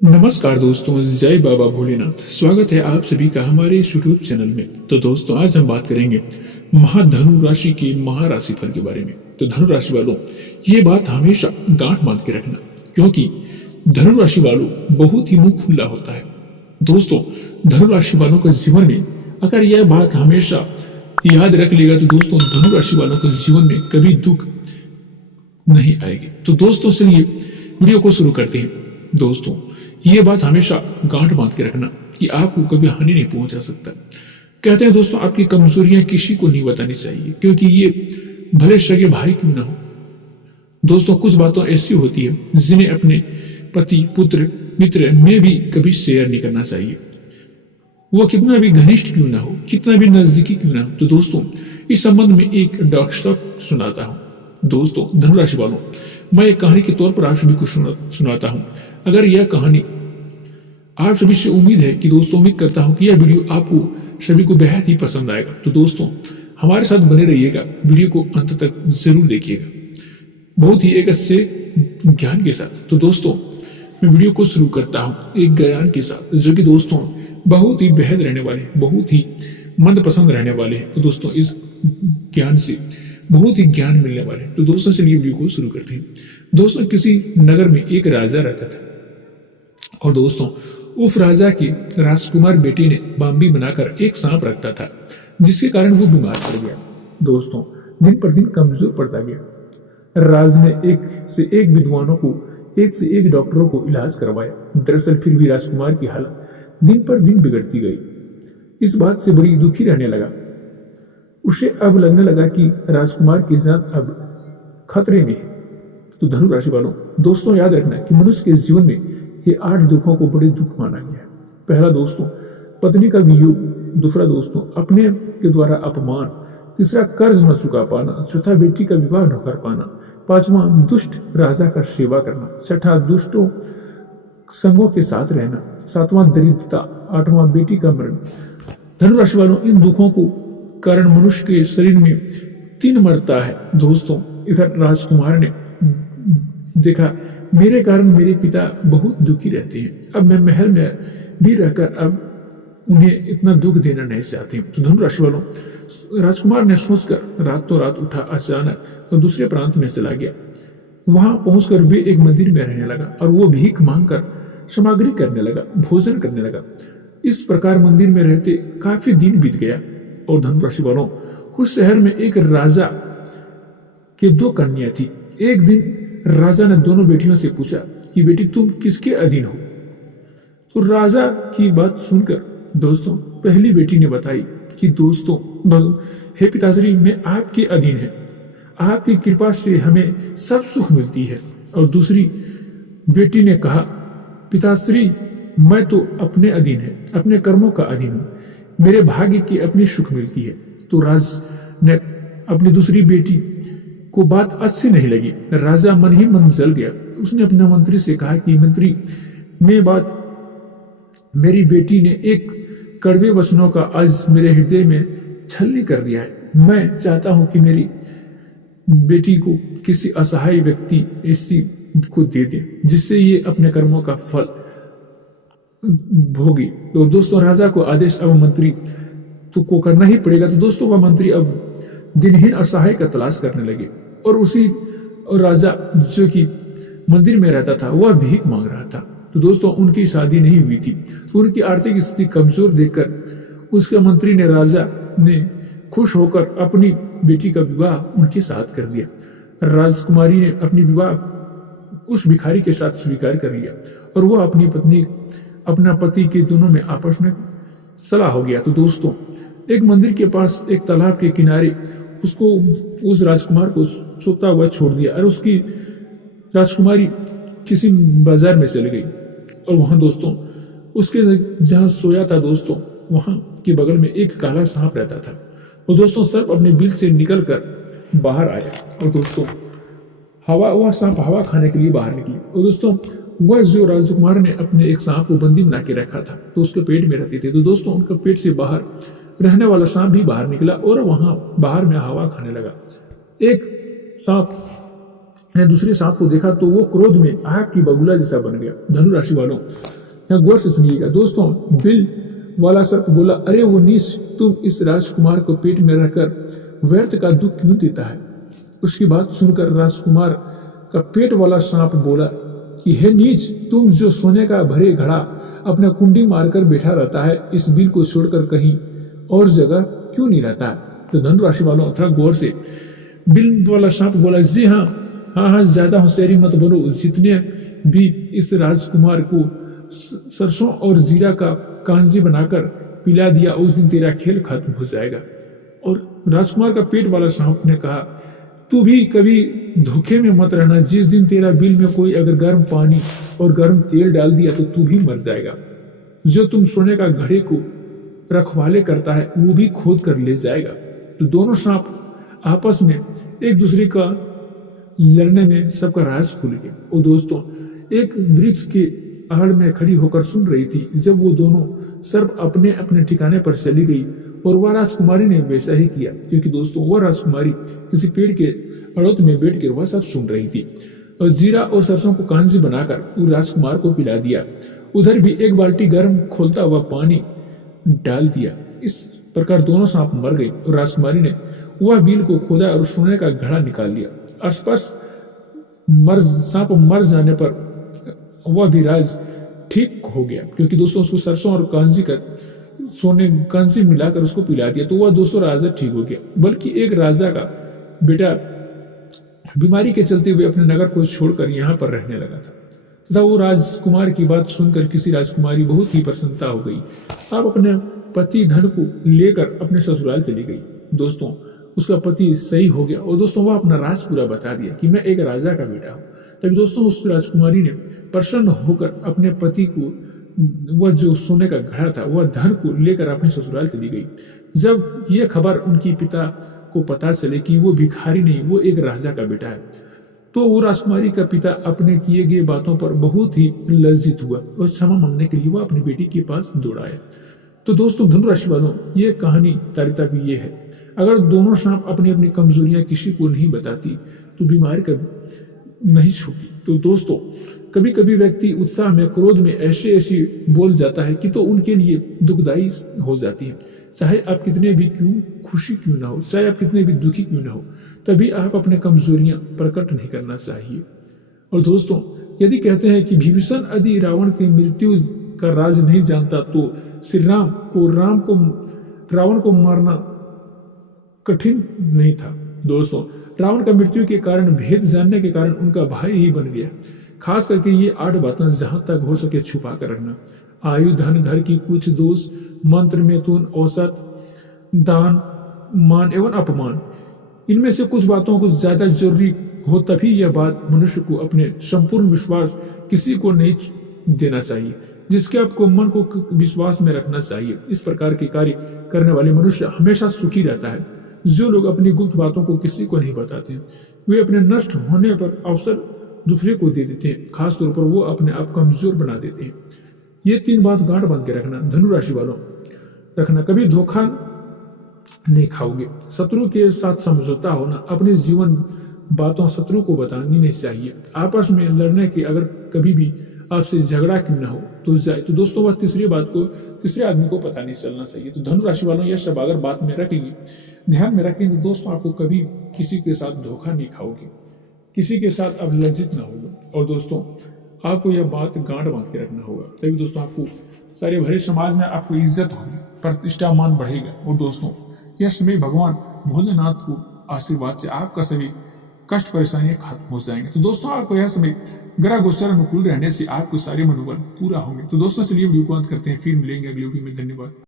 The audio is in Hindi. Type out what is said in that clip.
नमस्कार दोस्तों, जय बाबा भोलेनाथ। स्वागत है आप सभी का हमारे इस यूट्यूब चैनल में। तो दोस्तों, आज हम बात करेंगे महाधनु राशि के महाराशि फल के बारे में। तो धनु राशि वालों, ये बात हमेशा गांठ बांध के रखना, क्योंकि धनु राशि वालों बहुत ही मुंह खुला होता है। दोस्तों, धनु राशि वालों के जीवन में अगर यह बात हमेशा याद रख लेगा तो दोस्तों धनु राशि वालों के जीवन में कभी दुख नहीं आएगी। तो दोस्तों चलिए वीडियो को शुरू करते हैं। दोस्तों, ये बात हमेशा गांठ बांध के रखना कि आपको कभी हानि नहीं पहुंचा सकता। कहते हैं दोस्तों, आपकी कमजोरियां किसी को नहीं बतानी चाहिए, क्योंकि ये भले सगे भाई क्यों ना हो। दोस्तों, कुछ बातें ऐसी होती है जिन्हें अपने पति, पुत्र, मित्र में भी कभी शेयर नहीं करना चाहिए, वो कितना भी घनिष्ठ क्यों ना हो, कितना भी नजदीकी क्यों ना हो। तो दोस्तों, इस संबंध में एक डॉक्टर सुनाता हूँ। दोस्तों, धनुराशि वालों, मैं एक कहानी के तौर पर आप सभी को सुनाता हूँ। अगर यह कहानी आप सभी से उम्मीद करता हूँ कि यह वीडियो आपको सभी को बेहद ही पसंद आएगा। तो दोस्तों, हमारे साथ बने रहिएगा, वीडियो को अंत तक जरूर देखिएगा, बहुत ही एक अच्छे ज्ञान के साथ। तो दोस्तों, मैं वीडियो को शुरू करता हूँ एक ज्ञान के साथ, जो कि दोस्तों बहुत ही बेहद रहने वाले, बहुत ही मंदपसंद रहने वाले हैं। तो दोस्तों, इस ज्ञान से बहुत ही ज्ञान मिलने वाले। तो दोस्तों चलिए वीडियो को शुरू करते हैं। दोस्तों, किसी नगर में एक राजा रहता था, और दोस्तों उस राजा की राजकुमार बेटी ने बाम्बी बनाकर एक सांप रखता था, जिसके कारण वो बीमार पड़ गया। दोस्तों, दिन पर दिन कमजोर पड़ता गया। राज ने एक से एक विद्वानों को, एक से एक डॉक्टरों को इलाज करवाया। दरअसल फिर भी राजकुमार की हालत दिन पर दिन बिगड़ती गई। इस बात से बड़ी दुखी रहने लगा। उसे अब लगने लगा कि राजकुमार की जान अब खतरे में है। तो धनु राशि वालों, दोस्तों याद रखना कि मनुष्य के जीवन में ये 8 दुखों को बड़े दुख माना गया है। पहला दोस्तों, पत्नी का वियोग। दूसरा दोस्तों, अपने के द्वारा अपमान। तीसरा, कर्ज न चुका पाना। चौथा, बेटी का विवाह न कर पाना। पांचवा, दुष्ट राजा का सेवा करना। छठा, दुष्टों संगों के साथ रहना। सातवां, दरिद्रता। आठवां, बेटी का मरण। धनु राशि वालों, इन दुखों को कारण मनुष्य के शरीर में 3 मरता है। दोस्तों, इधर राजकुमार ने देखा, मेरे कारण मेरे पिता बहुत दुखी रहते हैं, अब मैं महल में भी रहकर अब उन्हें इतना दुख देना नहीं चाहते। तो धनु राशि वालों, राजकुमार ने सोचकर रातों रात उठा अचानक और दूसरे प्रांत में चला गया। वहां पहुंचकर वे एक मंदिर में रहने लगा, और वो भीख मांगकर सामग्री करने लगा, भोजन करने लगा। इस प्रकार मंदिर में रहते काफी दिन बीत गया। और धनु राशि वालों, उस शहर में एक राजा के 2 कन्या थी। एक दिन राजा ने दोनों बेटियों से पूछा कि बेटी, तुम किसके अधीन हो? तो राजा की बात सुनकर दोस्तों पहली बेटी ने बताई कि दोस्तों, हे पिताश्री, मैं आपके अधीन है, आपकी कृपा से हमें सब सुख मिलती है। और दूसरी बेटी ने कहा, पिताश्री, मैं तो अपने अधीन है, अपने कर्मों का अधीन हूँ, मेरे भाग्य की अपनी सुख मिलती है। तो राज ने अपनी दूसरी बेटी को बात अच्छी नहीं लगी। राजा मन ही मन जल गया। उसने अपने मंत्री से कहा कि मंत्री, मेरी बेटी ने एक कड़वे वचनों का आज मेरे हृदय में छलनी कर दिया है। मैं चाहता हूं कि मेरी बेटी को किसी असहाय व्यक्ति इसी को दे दे, जिससे ये अपने कर्मों का फल भोगी। तो दोस्तों, राजा को आदेश अब मंत्री को करना ही पड़ेगा। तो दोस्तों, वह मंत्री अब दिनहीन असहाय का तलाश करने लगे, और राजा जो कि मंदिर में रहता था वह भीख मांग रहा था। तो दोस्तों, उनकी शादी नहीं हुई थी, तो उनकी आर्थिक स्थिति कमजोर देखकर उसके मंत्री ने, राजा ने खुश होकर अपनी बेटी का विवाह उनके साथ कर दिया। राजकुमारी ने अपनी विवाह उस भिखारी के साथ स्वीकार कर लिया, और वह अपनी पत्नी, अपना पति के दोनों में आपस में सलाह हो गया। तो दोस्तों, एक मंदिर के पास एक तालाब के किनारे उसको, उस राजकुमार को सोता हुआ छोड़ दिया, और उसकी राजकुमारी किसी बाजार में चली गई। और वहां दोस्तों उसके जहां सोया था दोस्तों, वहां के बगल में एक काला सांप रहता था। और दोस्तों, सर्प अपने बिल से निकलकर बाहर आया, और दोस्तों वह सांप हवा खाने के लिए बाहर निकली। और दोस्तों, वह जो राजकुमार ने अपने एक सांप को बंदी बना के रखा था, तो उसके पेट में रहती थी। तो दोस्तों, उनका पेट से बाहर रहने वाला सांप भी बाहर निकला, और वहां बाहर में हवा खाने लगा। एक सांप ने दूसरे सांप को देखा तो वो क्रोध में आग की बगुला जैसा बन गया। धनु राशि वालों, यहाँ गौर से सुनिएगा दोस्तों। बिल वाला सर्प बोला, अरे वो नीच, तुम इस राजकुमार को पेट में रहकर व्यर्थ का दुख क्यों देता है? उसकी बात सुनकर राजकुमार का पेट वाला सांप बोला कि हे नीच, तुम जो सोने का भरे घड़ा अपना कुंडी मारकर बैठा रहता है, इस बिल को छोड़कर कहीं और जगह क्यों नहीं रहता है? तो धनु राशि वालों थोड़ा गौर से, बिल वाला सांप बोला, जी हाँ, ज्यादा होशियारी मत बनो। जितने भी इस राजकुमार को सरसों और जीरा का कांजी बनाकर पिला दिया, उस दिन तेरा खेल खत्म हो जाएगा। और राजकुमार का पेट वाला सांप ने कहा, तू भी कभी धोखे में मत रहना। जिस दिन तेरा बिल में कोई अगर गर्म पानी और गर्म तेल डाल दिया तो तू भी मर जाएगा। जो तुम सोने का घड़े को रखवाले करता है वो भी खोद कर ले जाएगा। तो दोनों सांप आपस में एक दूसरे का लड़ने में सबका राज खुल गया। और दोस्तों, एक वृक्ष के आड़ में खड़ी होकर सुन रही थी। जब वो दोनों सर्प अपने अपने ठिकाने पर चली गई और वह राजकुमारी ने वैसा ही किया, क्योंकि दोस्तों वह राजकुमारी किसी पेड़ के अड़ोत में बैठकर वह सब सुन रही थी। और जीरा और सरसों को कांजी बनाकर वो राजकुमार को पिला दिया। उधर भी एक बाल्टी गर्म खोलता हुआ पानी डाल दिया। इस प्रकार दोनों सांप मर गए और राजकुमारी ने वह बिल को खोदा और सोने का घड़ा निकाल लिया। आसपास सांप मर जाने पर वह भी राज ठीक हो गया, क्योंकि दोस्तों उसको सरसों और कांजी मिलाकर उसको पिला दिया। तो वह दोस्तों राजा ठीक हो गया। बल्कि एक राजा का बेटा बीमारी के चलते हुए अपने नगर को छोड़कर यहाँ पर रहने लगा था तथा वो राजकुमार की बात सुनकर किसी राजकुमारी बहुत ही प्रसन्नता हो गई। अब अपने पति धन को लेकर अपने ससुराल चली गई। दोस्तों उसका पति सही हो गया और दोस्तों वह अपना राज पूरा बता दिया कि मैं एक राजा का बेटा हूँ। तभी दोस्तों उस राजकुमारी ने प्रसन्न होकर अपने पति को वह जो सोने का घड़ा था वह धन को लेकर अपने ससुराल चली गई। जब यह खबर उनकी पिता को पता चले कि वो भिखारी नहीं, वो एक राजा का बेटा है, तो वो राजकुमारी का पिता अपने किए गए बातों पर बहुत ही लज्जित हुआ और क्षमा मांगने के लिए वह अपनी बेटी के पास दौड़ाया। तो दोस्तों धनु राशि वालों, ये कहानी तारिता भी ये है, अगर दोनों सांप अपनी अपनी कमजोरियां किसी को नहीं बताती तो बीमारी कभी नहीं छूती। तो दोस्तों कभी कभी व्यक्ति उत्साह में, क्रोध में ऐसे बोल जाता है कि तो उनके लिए दुखदायी हो जाती है। चाहे आप कितने भी खुशी क्यों ना हो, चाहे आप कितने भी दुखी क्यों ना हो, तभी आप अपने कमजोरियां प्रकट नहीं करना चाहिए। और दोस्तों यदि कहते हैं कि विभीषण यदि रावण की मृत्यु का राज नहीं जानता तो श्री राम को रावण को मारना कठिन नहीं था। दोस्तों रावण का मृत्यु के कारण, भेद जानने के कारण उनका भाई ही बन गया। खास करके ये 8 बातें जहां तक हो सके छुपा कर रखना। आयु, धन, घर की कुछ दोष, मंत्र, मैथुन, औसत, दान, मान एवं अपमान, इनमें से कुछ बातों को ज्यादा जरूरी हो तभी यह बात मनुष्य को अपने संपूर्ण विश्वास किसी को नहीं देना चाहिए, जिसके आपको मन को विश्वास में रखना चाहिए। इस प्रकार के कार्य करने वाले मनुष्य हमेशा सुखी रहता है। जो लोग अपनी गुप्त बातों को किसी को नहीं बताते हैं, वे अपने नष्ट होने पर अवसर दूसरे को दे देते हैं। खासतौर पर वो अपने आप कमजोर बना देते हैं। ये 3 बात गांठ बांध के रखना। धनु राशि वालों रखना, कभी धोखा नहीं खाओगे। शत्रु के साथ समझौता होना, अपने जीवन बातों शत्रु को बतानी नहीं चाहिए। आपस में लड़ने की अगर कभी भी आपसे झगड़ा क्यों ना हो तो जाए, तो दोस्तों वह तीसरे आदमी को पता नहीं चलना चाहिए। तो धनु राशि वालों यह सब अगर बात में रख ली, ध्यान में रखें तो दोस्तों आपको कभी किसी के साथ धोखा नहीं खाओगे, किसी के साथ आप लज्जित ना होगे। और दोस्तों आपको यह बात गांठ बांध के रखना होगा, तभी दोस्तों आपको सारे भरे समाज में आपको इज्जत होगी, प्रतिष्ठा मान बढ़ेगा। और दोस्तों यह समय भगवान भोलेनाथ को आशीर्वाद से आपका सभी कष्ट परेशानियां खत्म हो जाएंगे। तो दोस्तों आपको यह समय ग्रह गोचर अनुकूल रहने से आपको सारे मनोबल पूरा होंगे। तो दोस्तों चलिए वीडियो को अंत करते हैं, फिर मिलेंगे अगली वीडियो में। धन्यवाद।